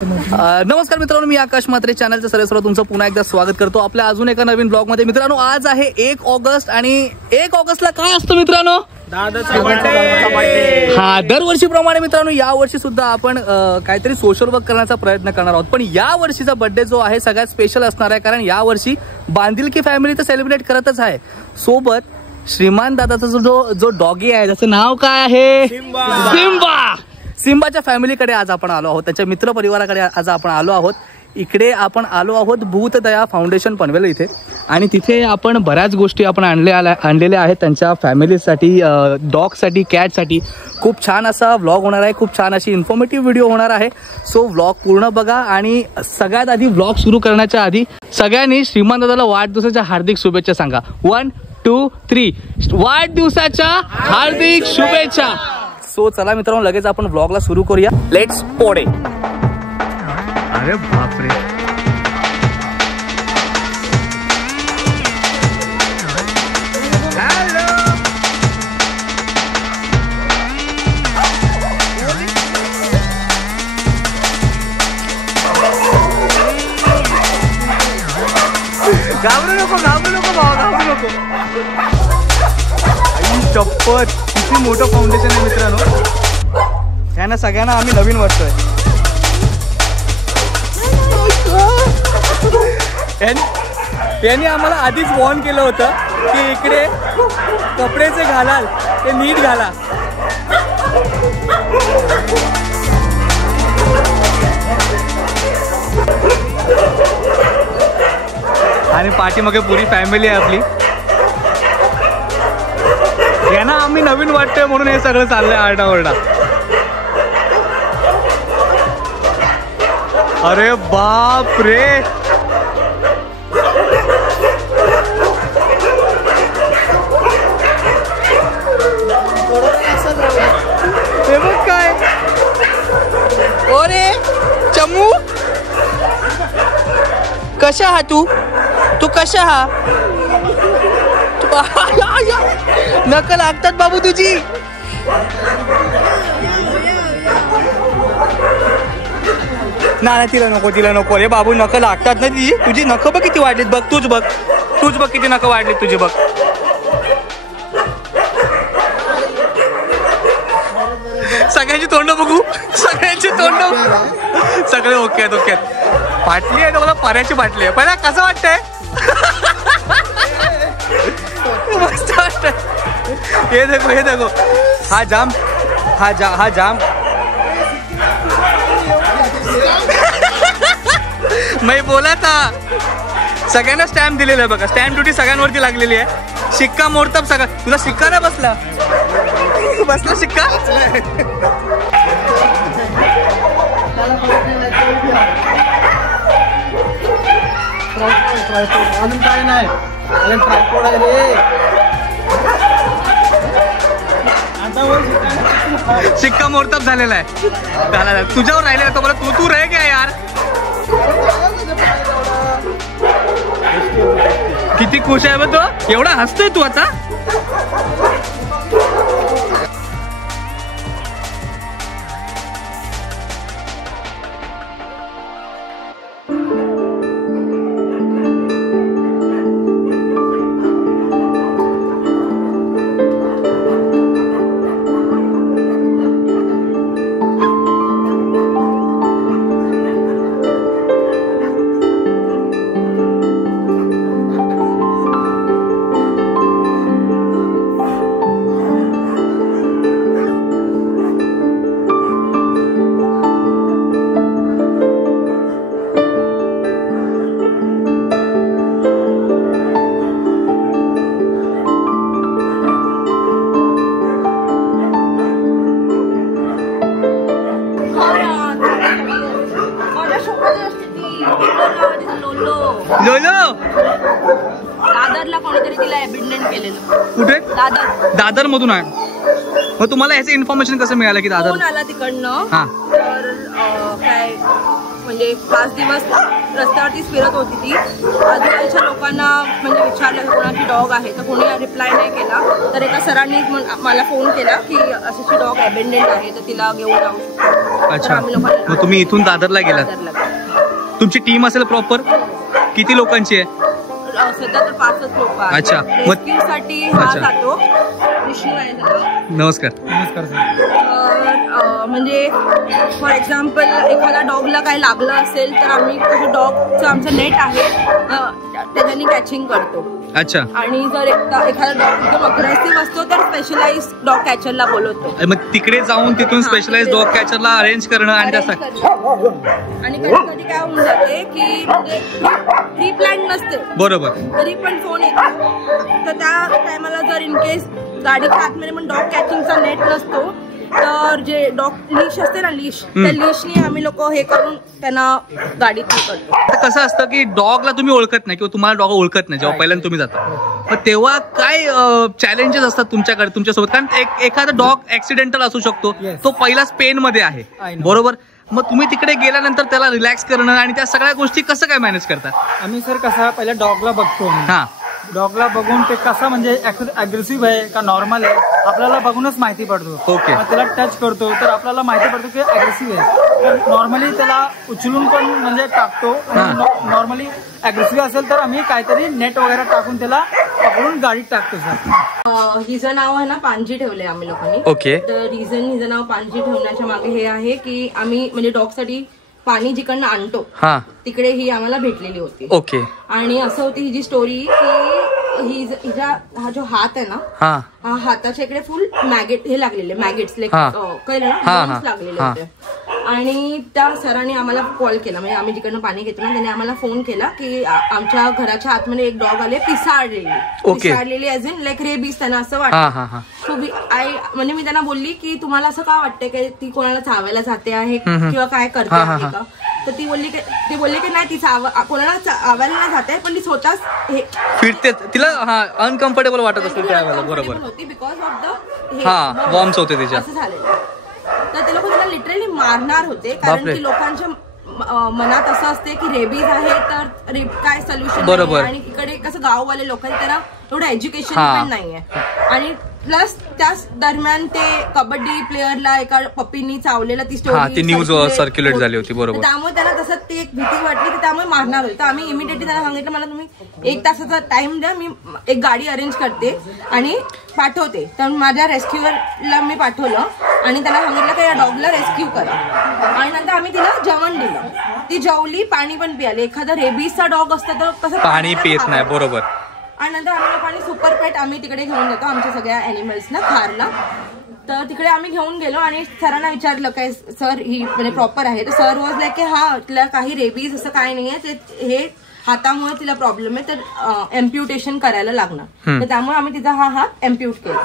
नमस्कार मित्रांनो, मी आकाश म्हात्रे चॅनलच्या सर्वांचं तुमचं पुन्हा एकदा स्वागत करतो आपल्या अजून एका नवीन ब्लॉग मध्ये। मित्रांनो, आज आहे 1 ऑगस्ट आणि 1 ऑगस्टला काय असतं मित्रांनो? दादाचा बर्थडे। हा, दरवर्षीप्रमाणे मित्रांनो या वर्षी सुद्धा आपण काहीतरी सोशल वर्क करण्याचा प्रयत्न करणार आहोत। पण या वर्षीचा बर्थडे जो आहे सगळ्यात स्पेशल असणार आहे, कारण या वर्षी बांधिलकी फॅमिली तर सेलिब्रेट करतच आहे, सोबत श्रीमान दादाचा जो डॉगी आहे त्याचं नाव काय आहे? सिम्बा। सिम्बाच्या फॅमिलीकडे आज आपण आलो आहोत, त्याच्या मित्र परिवाराकडे आज आपण आलो आहोत। इकडे आपण आलो आहोत भूतदया फाउंडेशन पनवेल इथे, आणि तिथे आपण बऱ्याच गोष्टी आपण आणलेल्या आहेत त्यांच्या फॅमिलीसाठी, डॉगसाठी, कॅटसाठी। खूप छान असा व्लॉग होणार आहे, खूप छान अशी इन्फॉर्मेटिव्ह व्हिडिओ होणार आहे। सो व्लॉग पूर्ण बघा। आणि सगळ्यात आधी व्लॉग सुरू करण्याच्या आधी सगळ्यांनी श्रीमान दादाला वाढदिवसाच्या हार्दिक शुभेच्छा सांगा। 1 2 3 वाढदिवसाच्या हार्दिक शुभेच्छा। सो चला मित्रांनो, लगेच आपण व्लॉगला सुरू करूया। लेट्स पोडे। अरे बापरे, हॅलो, घाबरू नको भाऊ, घाबरू नको। आई चप्पत, किती मोठं फाउंडेशन आहे मित्रांनो। ह्यांना सगळ्यांना आम्ही नवीन वाटतोय। यांनी आम्हाला आधीच वॉर्न केलं होतं की इकडे कपडे जे घालाल ते नीट घाला। आणि पाठीमागे पुरी फॅमिली आहे आपली। यांना आम्ही नवीन वाटतोय म्हणून हे सगळं चाललंय आरडाओरडा। अरे बाप रे, हे बघ काय। ओरे चमू, कशा हा तू कशा हा? नकल लागतात बाबू तुझी। ना तिला नको रे बाबू, नकल लागतात ना तुझी नखं बघ किती वाढलीत बघ। तूच बघ किती नखं वाढलीत तुझी बघ। सगळ्यांची तोंड बघू, सगळे ओके आहेत। बाटली आहे मला, पाण्याची बाटली आहे। पहिला कसं वाटतंय? मस्त वाटतंय। हे देखो हा जाम मी बोला था। सगळ्यांना स्टॅम्प दिलेला आहे बघा, स्टॅम्प ड्युटी सगळ्यांवरती लागलेली आहे। शिक्का मोडतात सगळं। तुला शिक्का नाही बसला शिक्का? अजून काय नाही, शिक्का मोडताप झालेला आहे। तुझ्यावर राहिलेला तो, मला तू रे क्या यार। किती खुश आहे बघ तो, एवढा हसतोय तू आता। दादरला कोणीतरी तिला ऍबिंडन केलेलं। कुठे? दादर मधून आहे। मग तुम्हाला याचं इन्फॉर्मेशन कसं मिळालं की दादर? फोन आला तिकडनं। हा, तर काय म्हणजे 5 दिवस रस्त्यावरतीच फिरत होती ती। आजूबाजूच्या लोकांना म्हणजे विचारलं की कोणाची डॉग आहे, तर कोणी रिप्लाय नाही केला। तर एका सरांनी मला फोन केला की अशी डॉग ॲबेंडेड आहे, तर तिला घेऊन जाऊ शकतो। तर अच्छा, आम्ही लोकांना मग तुम्ही इथून दादरला गेलात. दादरला गेलो. तुमची टीम असेल प्रॉपर, किती लोकांची आहे? सध्या तर 5च लोक आहेत. अच्छा, मग- रेस्क्यू साठी हा अच्छा. जातो ऋषी आहे त्याला. नमस्कार. तर म्हणजे फॉर एक्झाम्पल एखाद्या डॉगला काही लागलं असेल तर आम्ही कसं डॉगचं आमचं नेट आहे त्याच्याने कॅचिंग करतो. अच्छा, आणि जर एखादा डॉग एकदम अग्रेसिव्ह असतो तर स्पेशलाइज डॉग कॅचरला बोलवतो. मग तिकडे जाऊन तिथून स्पेशलाइज डॉग कॅचरला अरेंज करणं आणि त्यासाठी. आणि कधी कधी काय होऊन जाते की म्हणजे प्री प्लॅन नसते, बरोबर. तरी पण फोन येतो. तर त्या टायमाला जर इन केस गाडीच्या आतमध्ये पण डॉग कॅचिंगचा नेट नसतो तर जे डॉग लीश असते ना, लीश, त्या लीशनी आम्ही लोक हे करून त्यांना गाडीत करतो. आता कसं असतं की डॉगला तुम्ही ओळखत नाही किंवा तुम्हाला डॉग ओळखत नाही जेव्हा पहिल्यांदा तुम्ही जाता, मग तेव्हा काय चॅलेंजेस असतात तुमच्याकडे तुमच्यासोबत? कारण एखादा डॉग ऍक्सिडेंटल असू शकतो, तो पहिलाच पेन मध्ये आहे, बरोबर. मग तुम्ही तिकडे गेल्यानंतर त्याला रिलॅक्स करणं आणि त्या सगळ्या गोष्टी कसं काय मॅनेज करतात? आम्ही सर कसं पहिल्या डॉगला बघतो. हा, डॉगला बघून ते कसं म्हणजे अग्रेसिव्ह आहे का नॉर्मल आहे आपल्याला बघूनच माहिती पडतो. ओके. मग त्याला टच करतो तर आपल्याला माहिती पडतो की अग्रेसिव्ह आहे. तर नॉर्मली त्याला उचलून पण म्हणजे टाकतो. नॉर्मली अग्रेसिव्ह असेल तर आम्ही काहीतरी नेट वगैरे टाकून त्याला पकडून गाडीत टाकतो सर. हिचं नाव आहे ना पांजी ठेवलंय आम्ही लोकांनी. ओके. तर रिझन हिचं नाव पांजी ठेवण्याच्या मागे हे आहे की आम्ही म्हणजे डॉगसाठी पाणी जिकडनं आणतो हा, तिकडे ही आम्हाला भेटलेली होती. ओके. आणि असं होती हिची स्टोरी की हिचा हा जो हात आहे ना, हा हाताच्या इकडे फुल मॅगेट हे लागलेले, मॅगेट्स कळलं ना, लागलेले होते. आणि त्या सरांनी आम्हाला कॉल केला, म्हणजे आम्ही जिकडनं पाणी घेतो ना त्याने आम्हाला फोन केला की आमच्या घराच्या आतमध्ये एक डॉग आले पिसाळलेली ऍज इन लाईक रेबीज त्यांना असं वाटतं. सो म्हणजे मी त्यांना बोलली की तुम्हाला असं का वाटतंय की ती कोणाला चावायला जाते आहे किंवा काय करते आहे का? तर ती बोलली की नाही, ती कोणाला चावायला नाही जाते पण ती स्वतःच हे फिरते, तिला अनकम्फर्टेबल वाटत असेल त्यावेळेला, बरोबर. होती बिकॉज ऑफ द वॉर्म्स होते तिच्या. असं झालेलं. तर ते लोक त्याला लिटरली मारणार होते कारण की लोकांच्या मनात असं असते की रेबीज आहे तर काय सोल्युशन, बरोबर. आणि इकडे कसं गाववाले लोकांना त्यांना एवढं एज्युकेशन पण नाहीये. आणि प्लस त्याच दरम्यान ते कबड्डी प्लेअरला एका पप्पीनी चावलेला ती स्टोरी, ती न्यूज सर्क्युलेट झाली होती, बरोबर. त्यामुळे त्यांना तसं ती एक भीती वाटली की त्यामुळे मारणार होते. तर आम्ही इमिडिएटली त्यांना सांगितलं मला तुम्ही 1 तासाचा टाइम द्या, मी एक गाडी अरेंज करते आणि पाठवते. तर माझ्या रेस्क्यूअरला मी पाठवलं आणि त्यांना सांगितलं की या डॉगला रेस्क्यू करा. आणि नंतर आम्ही तिला जेवण दिलं, ती जेवली, पाणी पण पियाली. एखादा रेबीजचा डॉग असता तर कसं पाणी पित नाही, बरोबर. आणि नंतर आम्ही लोकांनी सुपर पेट आम्ही तिकडे घेऊन जातो आमच्या सगळ्या ॲनिमल्सना खारला. तर तिकडे आम्ही घेऊन गेलो आणि सरांना विचारलं काय सर ही म्हणजे प्रॉपर आहे? तर सर वॉज लाईक की हा तिला काही रेबीज असं काही नाहीये, ते हे हातामुळे तिला प्रॉब्लेम आहे तर एम्प्युटेशन करायला लागणार. तर त्यामुळे आम्ही तिचा हा हात एम्प्युट केला.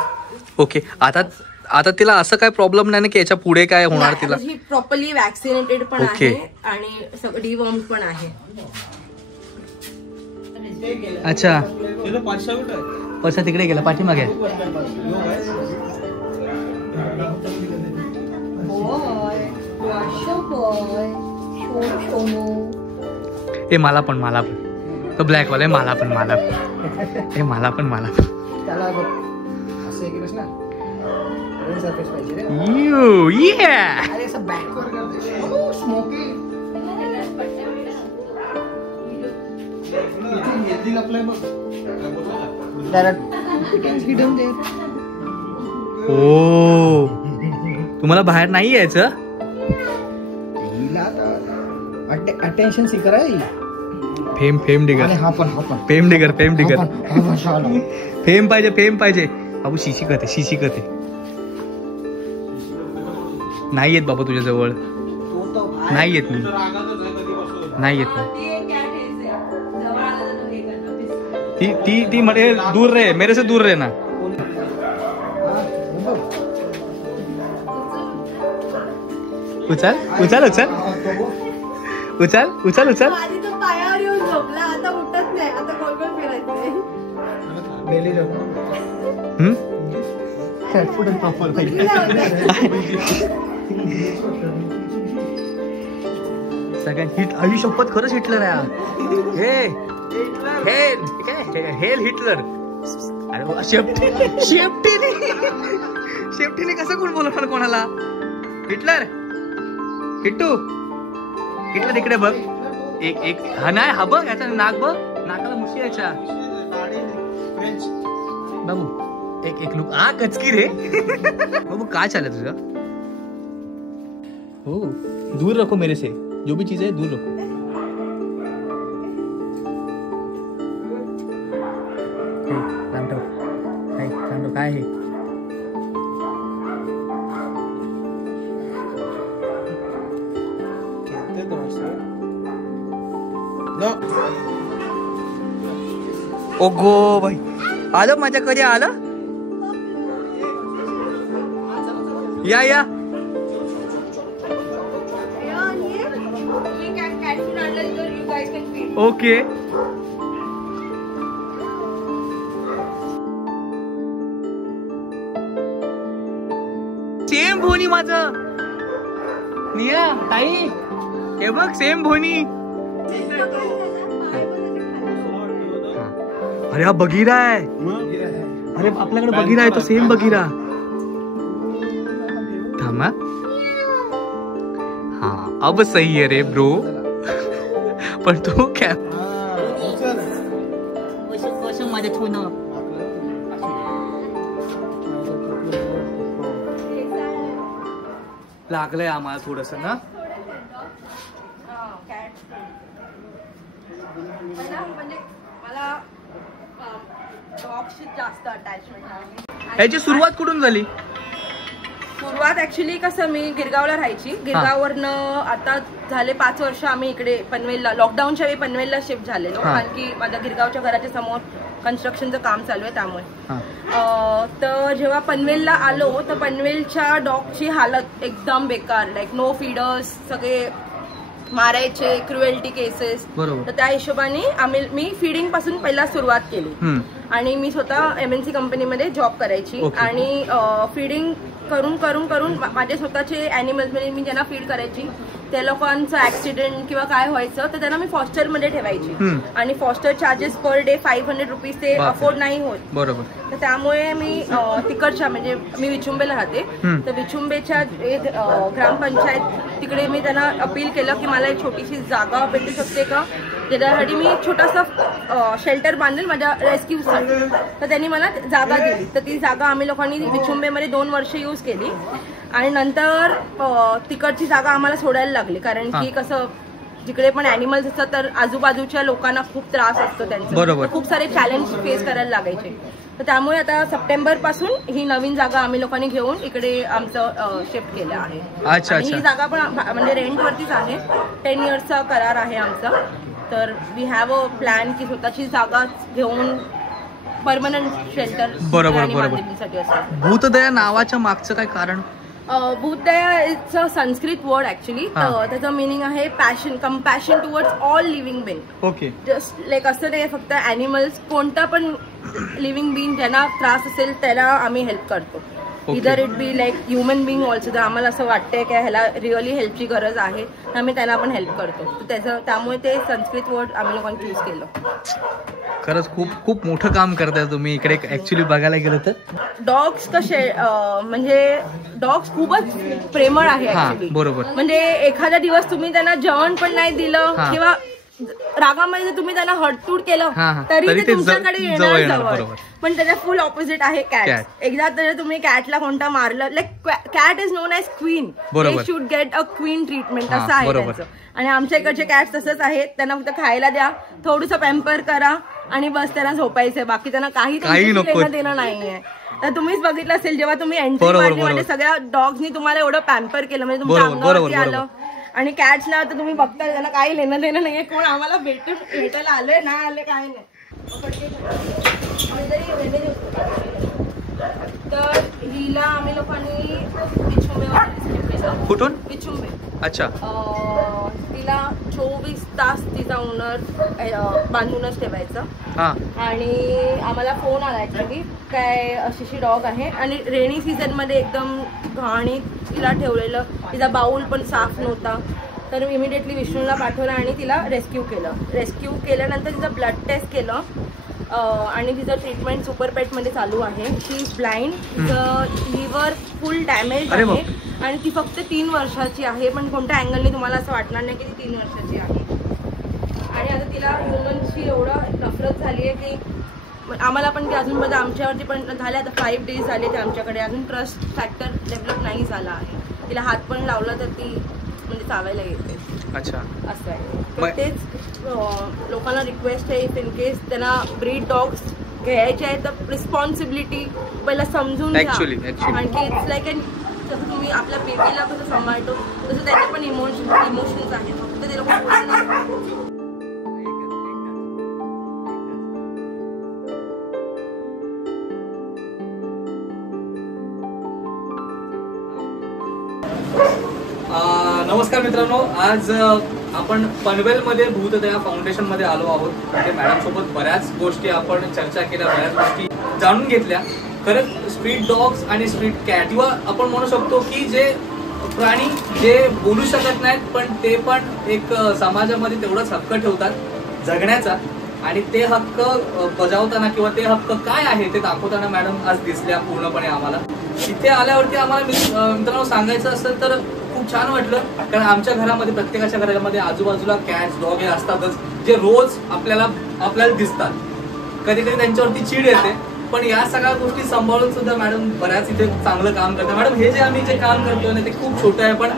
ओके. आता तिला असं काय प्रॉब्लेम नाही ना की याच्या पुढे काय होणार तिला? ही प्रॉपरली वॅक्सिनेटेड पण आहे आणि सगळं डिवॉर्म पण आहे. अच्छा, परसा तिकडे गेला पाठीमागे. ए मला पण तो ब्लॅक वाला मला पण ओ, तुम्हाला बाहेर नाही यायचं? अटेन्शन सीकर आहे. Fame digger. फेम पाहिजे बाबू. शिशी करते नाही येत बाबा तुझ्या जवळ, नाही येत मी. ती म्हणे दूर रहे, मेरे से दूर रहे ना. उचल. पायावर येऊन झोपला, आता उठत नाही, आता गोल गोल फिरायचं. सगळ्यात हिट आयुष्यपत खरंच हिटलर आहे. हेल हिटलर. अरे शेफ्टीने कसं कोण बोलवणार कोणाला? हिटलर किट्टू किट्टू तिकडे बघ. एक हा नाही हा बघ याचा नाक बघ, नाकाला मुशी याच्या. बाबू एक लुक आ कचकी रे. बाबू काय चाललं तुझं? हो दूर रखो मेरे से, जो भी चीज है दूर रखो. काय आहे ओ गो भाई आलं माझ्या कधी आलं. या ओके. सेम भोनी माझं. निया ताई हे बघ सेम भोनी. अरे हा बगीरा आहे. अरे आपल्याकडे बगीरा आहे तो सेम बगीरा. थांबा हा अब सही है रे ब्रो. पण तू काय माझ्या ठेवून लागलंय आम्हाला थोडस ना. मला डॉगशी जास्त अटॅचमेंट आहे. याची सुरुवात कुठून झाली? सुरुवात ऍक्च्युली कसं मी गिरगावला राहायची. गिरगाववरनं आता झाले 5 वर्ष आम्ही इकडे पनवेलला, लॉकडाऊनच्या वेळी पनवेलला शिफ्ट झालेलो, कारण की माझ्या गिरगावच्या घराच्या समोर कन्स्ट्रक्शनचं काम चालू आहे त्यामुळे. तर जेव्हा पनवेलला आलो तर पनवेलच्या डॉगची हालत एकदम बेकार, लाईक नो फीडर्स, सगळे मारायचे, क्रुएल्टी केसेस. तर त्या हिशोबाने मी फीडिंग पासून पहिला सुरुवात केली आणि मी स्वतः MNC कंपनीमध्ये जॉब करायची आणि फीडिंग करून करून करून माझे स्वतःचे ॲनिमल्स म्हणजे मी ज्यांना फीड करायची त्या लोकांचं ऍक्सिडेंट किंवा काय व्हायचं तर त्यांना मी फॉस्टरमध्ये ठेवायची आणि foster charges per day 500 rupees ते अफोर्ड नाही होत. बरोबर. तर त्यामुळे मी तिकडच्या म्हणजे मी विचुंबेला राहते तर विचुंबेच्या ग्रामपंचायत तिकडे मी त्यांना अपील केलं की मला एक छोटीशी जागा भेटू शकते का, ज्याच्यासाठी मी छोटासा शेल्टर बांधेल माझ्या रेस्क्यूसाठी. तर त्यांनी मला जागा दिली. तर ती जागा आम्ही लोकांनी विचुंबेमध्ये 2 वर्ष यूज केली आणि नंतर तिकडची जागा आम्हाला सोडायला लागली, कारण की कसं जिकडे पण ॲनिमल्स असतात तर आजूबाजूच्या लोकांना खूप त्रास असतो त्यांचा, खूप सारे चॅलेंज फेस करायला लागायचे. तर त्यामुळे आता सप्टेंबर पासून ही नवीन जागा आम्ही लोकांनी घेऊन इकडे आमचं शिफ्ट केलं आहे. ही जागा पण म्हणजे रेंटवरतीच आहे, 10 इयर्सचा करार आहे आमचा. तर वी हॅव अ प्लॅन की स्वतःची जागा घेऊन परमनंट शेल्टर. भूतदया नावाच्या मागचं काय कारण? भूतदया it's a Sanskrit word actually. त्याचं मिनिंग आहे passion, compassion towards all living being. Okay. Just like असं नाही फक्त ॲनिमल्स, कोणता पण लिव्हिंग बीइंग ज्यांना त्रास असेल त्याला आम्ही हेल्प करतो. Either it be like human being also. जर आम्हाला असं वाटतंय की ह्याला रिअली हेल्पची गरज आहे तर आम्ही त्यांना पण हेल्प करतो. त्यामुळे ते संस्कृत वर्ड आम्ही लोकांनी चूज केलं. खरंच खूप खूप मोठं काम करताय तुम्ही इकडे ऍक्च्युली बघायला गेलं तर. डॉग्स कसे म्हणजे डॉग्स खूपच प्रेमळ आहे ऍक्च्युली. बरोबर. म्हणजे एखादा दिवस तुम्ही त्यांना जेवण पण नाही दिलं किंवा रागामध्ये तुम्ही त्यांना हडतूड केलं तरी ते तुमच्याकडे येणार जवळ. पण त्याच्या फुल ऑपोजिट आहे कॅट. एकदा तर तुम्ही कॅटला कोणता मारलं, like cat is known as queen, they should get a queen treatment असं आहे त्यांचं. आणि आमच्या इकडचे कॅट्स तसंच आहेत, त्यांना फक्त खायला द्या, थोडंसं पॅम्पर करा आणि बस त्यांना झोपायचंय, बाकी त्यांना काही लेणं देणं नाहीये. तर तुम्हीच बघितलं असेल जेव्हा तुम्ही एंट्री मारली म्हणजे सगळ्या डॉग्सनी तुम्हाला एवढं पॅम्पर केलं म्हणजे तुमच्या अंगावरती आलं. आणि कॅट्सना तर तुम्ही बघता त्यांना काही लेणं देणं नाहीये, कोण आम्हाला भेटायला आलंय ना आले काय नाही. तर हिला आम्ही लोकांनी विचुंबे. कुठून? विचुंबे. अच्छा. तिला 24 तास तिचा ओनर बांधूनच ठेवायचं. आणि आम्हाला फोन आला ऍक्च्युली काय अशी डॉग आहे आणि रेनी सीझन मध्ये एकदम घाणीत तिला ठेवलेलं, तिचा बाऊल पण साफ नव्हता. तर इमिडिएटली विष्णूला पाठवलं आणि तिला रेस्क्यू केलं. रेस्क्यू केल्यानंतर तिचं ब्लड टेस्ट केलं आणि तिचं ट्रीटमेंट सुपरपेटमध्ये चालू आहे. शी इज ब्लाइंड, तिचं लिव्हर फुल डॅमेज आहे आणि ती फक्त 3 वर्षाची आहे, पण कोणत्या अँगलने तुम्हाला असं वाटणार नाही की ती 3 वर्षाची आहे. आणि आता तिला ह्युमन्सची एवढं नफरत झाली आहे की आम्हाला पण ते अजूनपर्यंत आमच्यावरती पण झाले. आता 5 days झाले ते आमच्याकडे, अजून ट्रस्ट फॅक्टर डेव्हलप नाही झाला आहे. तिला हात पण लावला तर ती म्हणजे चावायला येते. अच्छा, असं आहे. तर तेच लोकांना रिक्वेस्ट आहे, इन केस त्यांना ब्रीड डॉग्स घ्यायचे आहे तर रिस्पॉन्सिबिलिटी पहिला समजून घ्या. कारण की इट्स लाईक जसं तुम्ही आपल्या बेबीला कसं सांभाळतो तसं त्याचे पण इमोशन्स आहेत. फक्त ते लोक नमस्कार मित्रांनो, आज आपण पनवेलमध्ये भूतदया फाउंडेशन मध्ये आलो आहोत. म्हणजे मॅडम सोबत बऱ्याच गोष्टी आपण चर्चा केल्या, बऱ्याच गोष्टी जाणून घेतल्या. खरंच स्ट्रीट डॉग्स आणि स्ट्रीट कॅट किंवा आपण म्हणू शकतो की जे प्राणी जे बोलू शकत नाहीत पण ते पण एक समाजामध्ये तेवढाच हक्क ठेवतात जगण्याचा, आणि ते हक्क बजावताना किंवा ते हक्क काय आहे ते दाखवताना मॅडम आज दिसल्या पूर्णपणे आम्हाला. इथे आल्यावरती आम्हाला मित्रांनो सांगायचं असेल तर खूप छान वाटलं, कारण आमच्या घरामध्ये प्रत्येकाच्या घरामध्ये आजूबाजूला कॅट्स डॉग हे असतातच जे रोज आपल्याला दिसतात. कधी कधी त्यांच्यावरती चीड येते, पण या सगळ्या गोष्टी सांभाळून सुद्धा मॅडम बऱ्याच इथे चांगलं काम करतात. मॅडम हे जे आम्ही जे काम करतोय ना ते खूप छोटं आहे, पण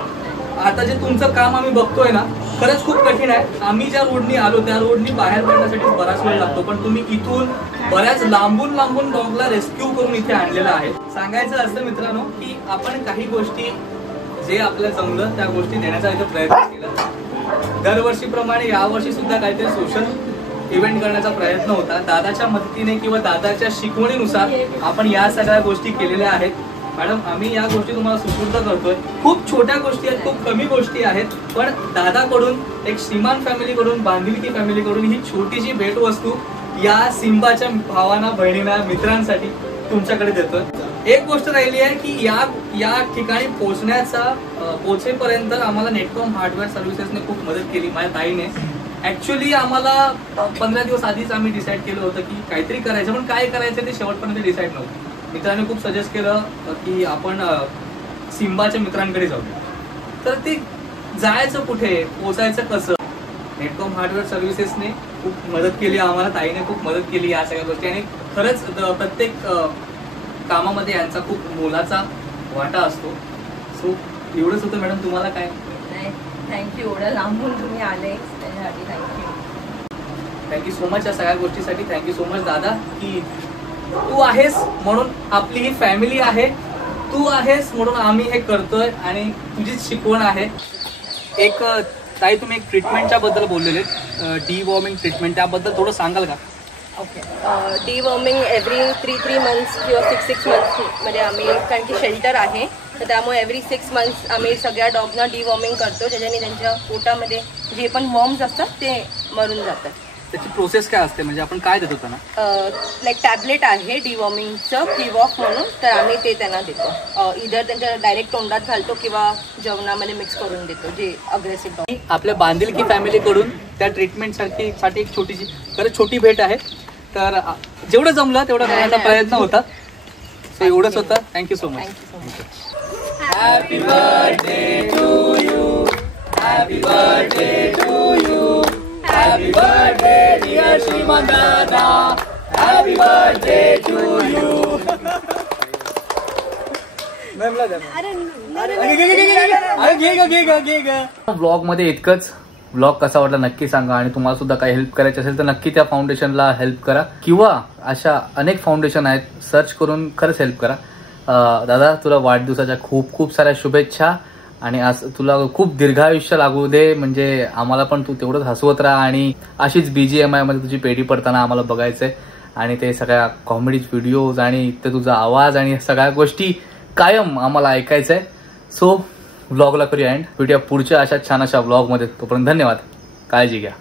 आता जे तुमचं काम आम्ही बघतोय ना खरंच खूप कठीण आहे. आम्ही ज्या रोडनी आलो त्या रोडनी बाहेर पडण्यासाठी बराच वेळ लागतो, पण तुम्ही इथून बऱ्याच लांबून डॉगला रेस्क्यू करून इथे आणलेला आहे. सांगायचं असतं मित्रांनो की आपण काही गोष्टी जे आपल्याला जमलं त्या गोष्टी देण्याचा इथे प्रयत्न केला. दरवर्षीप्रमाणे यावर्षी सुद्धा काहीतरी सोशल इव्हेंट करण्याचा प्रयत्न होता. दादाच्या मदतीने किंवा दादाच्या शिकवणीनुसार आपण या सगळ्या गोष्टी केलेल्या आहेत. मॅडम आम्ही या गोष्टी तुम्हाला सुपूर्द करतोय. खूप छोट्या गोष्टी आहेत, खूप कमी गोष्टी आहेत, पण दादाकडून एक श्रीमान फॅमिलीकडून बांधिलकी फॅमिलीकडून ही छोटीशी भेटवस्तू या सिम्बाच्या भावांना बहिणींना मित्रांसाठी तुमच्याकडे देतोय. एक गोष्ट राहिली आहे की या ठिकाणी पोहोचेपर्यंत आम्हाला नेटकॉम हार्डवेअर सर्व्हिसेसने खूप मदत केली माझ्या ताईने. ऍक्च्युली आम्हाला 15 दिवस आधीच आम्ही डिसाईड केलं होतं की काहीतरी करायचं, पण काय करायचं ते शेवटपर्यंत डिसाईड नव्हतं. मित्रांनी खूप सजेस्ट केलं की आपण सिम्बाच्या मित्रांकडे जाऊ. तर ते जायचं कुठे, पोचायचं कसं, नेटकॉम हार्डवेअर सर्व्हिसेसने खूप मदत केली आम्हाला, ताईने खूप मदत केली या सगळ्या गोष्टी. आणि खरंच प्रत्येक कामामध्ये यांचा खूप मोलाचा वाटा असतो. सो एवढंच होतं मॅडम. तुम्हाला काय? थँक्यू, एवढं लांबून तुम्ही आले त्याच्यासाठी थँक्यू सो मच या सगळ्या गोष्टीसाठी. थँक्यू सो मच दादा की तू आहेस म्हणून आपली ही फॅमिली आहे, तू आहेस म्हणून आम्ही हे करतोय आणि तुझीच शिकवण आहे. एक ताई तुम्ही एक ट्रीटमेंटच्या बद्दल बोललेले, डिवॉर्मिंग ट्रीटमेंट, त्याबद्दल थोडं सांगाल का? ओके, डिवॉर्मिंग एव्हरी 3 months किंवा 6 months मध्ये आम्ही, कारण की शेल्टर आहे तर त्यामुळे एव्हरी 6 months आम्ही सगळ्या डॉगना डिवॉर्मिंग करतो, ज्याच्याने त्यांच्या पोटामध्ये जे पण वॉर्म्स असतात ते मरून जातात. त्याची प्रोसेस काय असते, म्हणजे आपण काय देतो त्यांना? लाईक टॅबलेट आहे डिवॉर्मिंगचं, प्रीवॉक म्हणून, तर आम्ही ते त्यांना देतो. इधर त्यांच्या डायरेक्ट तोंडात घालतो किंवा जेवणामध्ये मिक्स करून देतो जे अग्रेसिव्ह डॉग. आपल्या बांधिलकी फॅमिलीकडून त्या ट्रीटमेंटसाठी एक छोटीशी खरंच छोटी भेट आहे. तर जेवढं जमलं तेवढं करण्याचा प्रयत्न होता. सो एवढंच होतं. Thank you so much. Happy birthday to you, happy birthday to you, happy birthday dear श्रीमान Dada, happy birthday to you. Blog मध्ये इतकंच. ब्लॉग कसा वाटला नक्की सांगा, आणि तुम्हाला सुद्धा काही हेल्प करायची असेल तर नक्की त्या फाउंडेशनला हेल्प करा, किंवा अशा अनेक फाउंडेशन आहेत सर्च करून खरंच हेल्प करा. दादा तुला वाढदिवसाच्या खूप खूप साऱ्या शुभेच्छा, आणि आज तुला खूप दीर्घायुष्य लागू दे. म्हणजे आम्हाला पण तू तेवढंच हसवत राहा, आणि अशीच BGMI मध्ये तुझी पेटी पडताना आम्हाला बघायचंय, आणि ते सगळ्या कॉमेडी व्हिडिओज आणि ते तुझा आवाज आणि सगळ्या गोष्टी कायम आम्हाला ऐकायचंय. सो व्लॉगला करूया एंड. भेटूया पुढच्या अशा छान अशा व्लॉगमध्ये. तोपर्यंत धन्यवाद. काळजी घ्या.